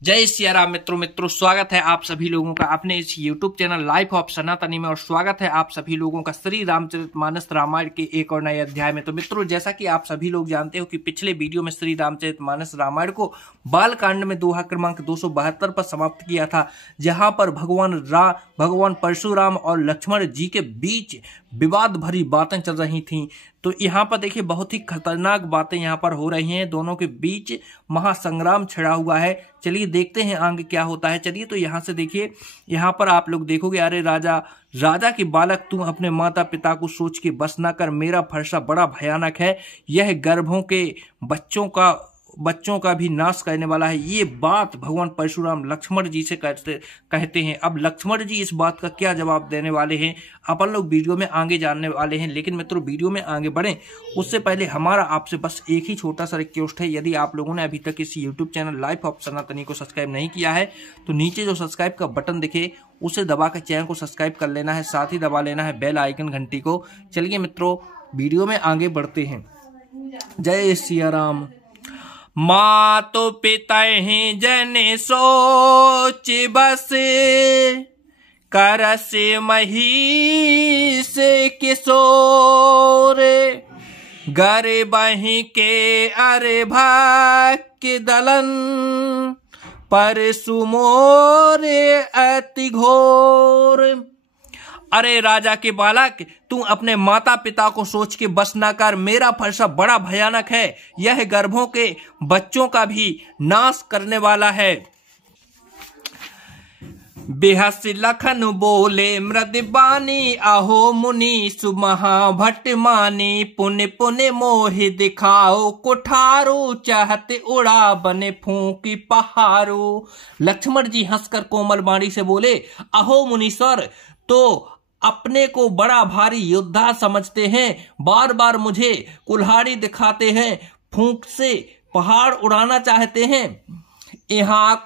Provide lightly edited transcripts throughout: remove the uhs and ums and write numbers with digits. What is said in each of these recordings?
जय सिया राम। मित्रों स्वागत है आप सभी लोगों का अपने इस YouTube चैनल लाइफ ऑफ सनातनी में, और स्वागत है आप सभी लोगों का श्री रामचरितमानस रामायण के एक और नए अध्याय में। तो मित्रों, जैसा कि आप सभी लोग जानते हो कि पिछले वीडियो में श्री रामचरितमानस रामायण को बाल कांड में दोहा क्रमांक 272 पर समाप्त किया था, जहां पर भगवान परशुराम और लक्ष्मण जी के बीच विवाद भरी बातें चल रही थीं। तो यहाँ पर देखिए, बहुत ही खतरनाक बातें यहाँ पर हो रही हैं, दोनों के बीच महासंग्राम छिड़ा हुआ है। चलिए देखते हैं आगे क्या होता है। चलिए तो यहाँ से देखिए, यहाँ पर आप लोग देखोगे, अरे राजा के बालक, तुम अपने माता पिता को सोच के बस ना कर, मेरा फरसा बड़ा भयानक है, यह गर्भों के बच्चों का भी नाश करने वाला है। ये बात भगवान परशुराम लक्ष्मण जी से कहते हैं। अब लक्ष्मण जी इस बात का क्या जवाब देने वाले हैं, अपन लोग वीडियो में आगे जानने वाले हैं। लेकिन मित्रों, वीडियो में आगे बढ़ें उससे पहले हमारा आपसे बस एक ही छोटा सा रिक्वेस्ट है, यदि आप लोगों ने अभी तक इस यूट्यूब चैनल लाइफ ऑफ सनातनी को सब्सक्राइब नहीं किया है तो नीचे जो सब्सक्राइब का बटन दिखे उसे दबाकर चैनल को सब्सक्राइब कर लेना है, साथ ही दबा लेना है बेल आइकन घंटी को। चलिए मित्रों, वीडियो में आगे बढ़ते हैं। जय सिया राम। मातो पिता हैं जन सोच बस, करस महिष किशोर, गर्भहि के अरे भक्ति दलन, परशु मोर अति घोर। अरे राजा के बालक, तू अपने माता पिता को सोच के बस ना कर, मेरा फरसा बड़ा भयानक है, यह गर्भों के बच्चों का भी नाश करने वाला है। बेहस लखन बोले मृदबानी, अहो मुनि सुमहाभट मानी, पुण्य पुण्य मोहि दिखाओ, कुठारो चाहते उड़ा बने फूंकी पहाड़ो। लक्ष्मण जी हंसकर कोमल वाणी से बोले, अहो मुनीश्वर, तो अपने को बड़ा भारी योद्धा समझते हैं, बार बार मुझे कुल्हाड़ी दिखाते हैं, फूंक से पहाड़ उड़ाना चाहते हैं। यहाँ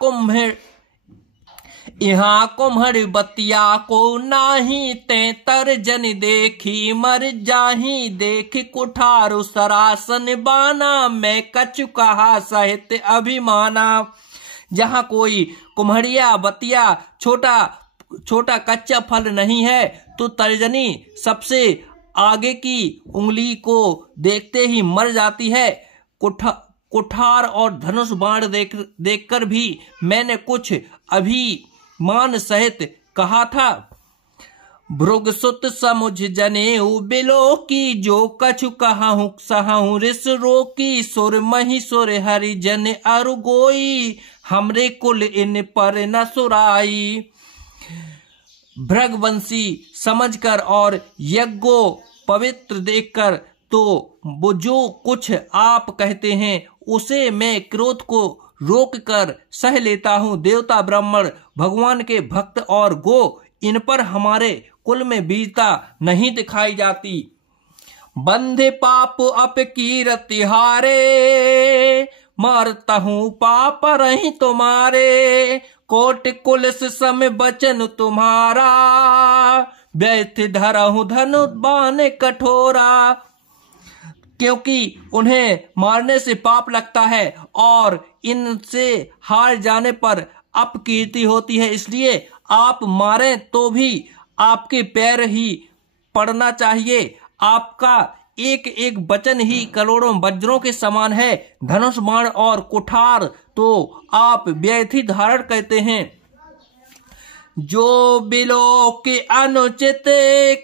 कुम्हड़ बतिया को नाही, तेतर जन देखी मर जाही, देख कुठारो सरासन बाना, मैं कछु कहा सहित अभिमाना। जहाँ कोई कुम्हड़िया बतिया छोटा कच्चा फल नहीं है तो तर्जनी सबसे आगे की उंगली को देखते ही मर जाती है। कुठार और धनुष बाण देखकर भी मैंने कुछ अभिमान सहित कहा था। भृगसुत समुझ जनेऊ बिलो की, जो कछु कहूं सहूं रिस रोकी, सुर मही सुर हरि जन अरु गोई, हमरे कुल इन पर न सुराई। भृगवंशी समझकर और यज्ञो पवित्र देखकर तो वो जो कुछ आप कहते हैं उसे मैं क्रोध को रोक कर सह लेता हूँ। देवता ब्राह्मण भगवान के भक्त और गो, इन पर हमारे कुल में बीजता नहीं दिखाई जाती। बंधे पाप अपकीरति हारे, मारता हूँ पाप रही तुम्हारे, कोट कुलस सम बचन तुम्हारा, व्यथ धरहु धनु बाण कठोरा। क्योंकि उन्हें मारने से पाप लगता है और इनसे हार जाने पर अपकीर्ति होती है, इसलिए आप मारें तो भी आपके पैर ही पड़ना चाहिए। आपका एक एक वचन ही करोड़ों वज्रों के समान है। धनुष बाण और कुठार तो आप व्यथी धारण कहते हैं। जो बिलो के अनुचित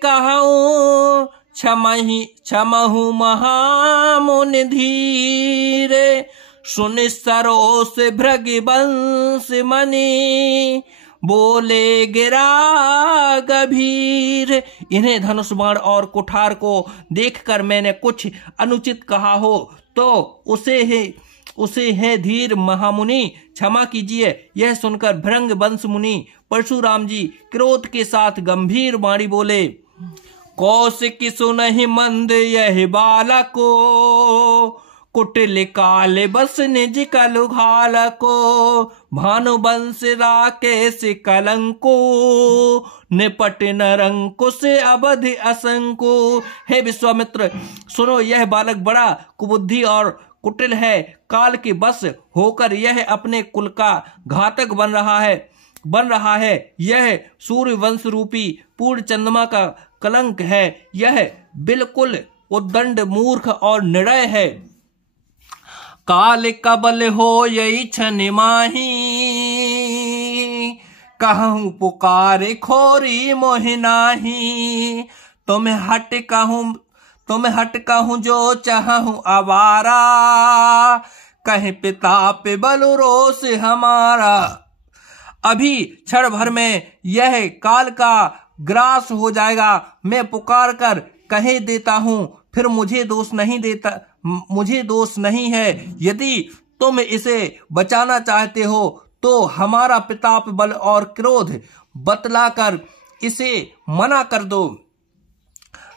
कहूं, क्षमहु महामुनि धीर, सुन सरोस भृगवंश मणि, बोले गिरा गंभीर। इन्हें धनुष बाण और कुठार को देखकर मैंने कुछ अनुचित कहा हो तो उसे है धीर महामुनि, क्षमा कीजिए। यह सुनकर भृंग वंश मुनि परशुराम जी क्रोध के साथ गंभीर वाणी बोले, कौशिक सुनहि मंद यह बालको, कुटिल काल बस निज कलुघाल को, भानुवंश राकेश कलंको, निपट नरंकुश अवधि असंको। हे विश्वामित्र, सुनो, यह बालक बड़ा कुबुद्धि और कुटिल है, काल के बस होकर यह अपने कुल का घातक बन रहा है। यह सूर्य वंश रूपी पूर्ण चंद्रमा का कलंक है। यह बिल्कुल उद्दंड, मूर्ख और निर्दय है। काल कबल हो यही छन माही, कहूं पुकारे खोरी मोहि नाही। तुम्हें हट कहूं जो चाहूं आवारा, कहे पिता पे बल रोष हमारा। अभी क्षण भर में यह काल का ग्रास हो जाएगा। मैं पुकार कर कह देता हूं, फिर मुझे दोष नहीं है। यदि तुम इसे बचाना चाहते हो तो हमारा प्रताप, बल और क्रोध बतलाकर इसे मना कर दो।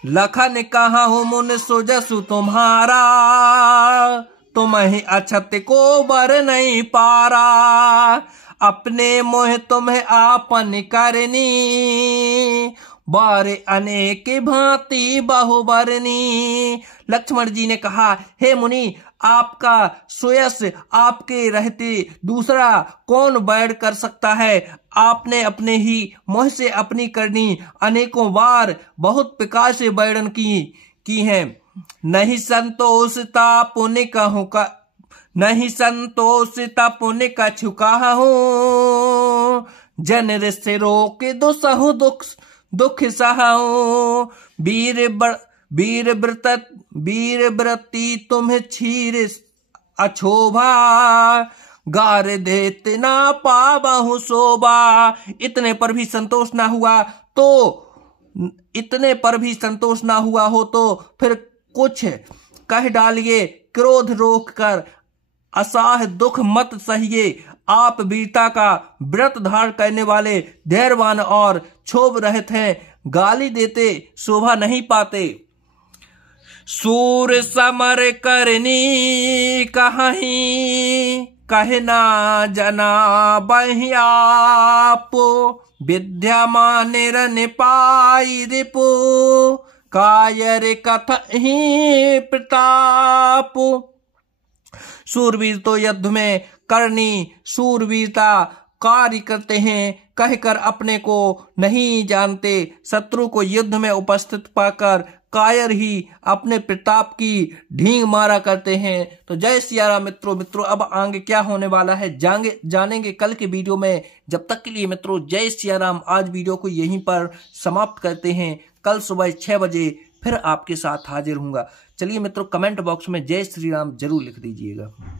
लखन कहा हूं मुन सुजसु तुम्हारा, तुम्हें अछत को बर नहीं पारा। अपने मोह तुम्हें आपन करनी, बारे अनेक भांति बहुबरनी। लक्ष्मण जी ने कहा, हे मुनि, आपका सुयस आपके रहते दूसरा कौन बैर कर सकता है। आपने अपने ही मोह से अपनी करनी अनेकों बार बहुत प्रकार से बैरन की है। नहीं संतोषता पुण्य कहूं का, नहीं संतोषता पुण्य का छुका हूं। जन से रोके दुसहु दुख सहाऊं। वीर व्रती तुम्हें छीर अछोभा, गार देते ना पाबहु शोभा। इतने पर भी संतोष ना हुआ हो तो फिर कुछ कह डालिए। क्रोध रोक कर असाह दुख मत सहिए। आप वीरता का व्रत धारण करने वाले धैर्यवान और क्षोभ रहित हैं, गाली देते शोभा नहीं पाते। सूर समर करनी कहीं, कहना जना बहि आप। विद्या मानिरन पाई रिपु, कायर कथहि प्रताप। सूरवीर तो युद्ध में करनी सूरवीरता कार्य करते हैं, कहकर अपने को नहीं जानते। शत्रु को युद्ध में उपस्थित पाकर कायर ही अपने प्रताप की ढींग मारा करते हैं। तो जय सिया राम मित्रों, अब आगे क्या होने वाला है जानेंगे कल के वीडियो में। जब तक के लिए मित्रों, जय सिया राम। आज वीडियो को यहीं पर समाप्त करते हैं। कल सुबह 6 बजे फिर आपके साथ हाजिर हूँगा। चलिए मित्रों, कमेंट बॉक्स में जय श्री राम जरूर लिख दीजिएगा।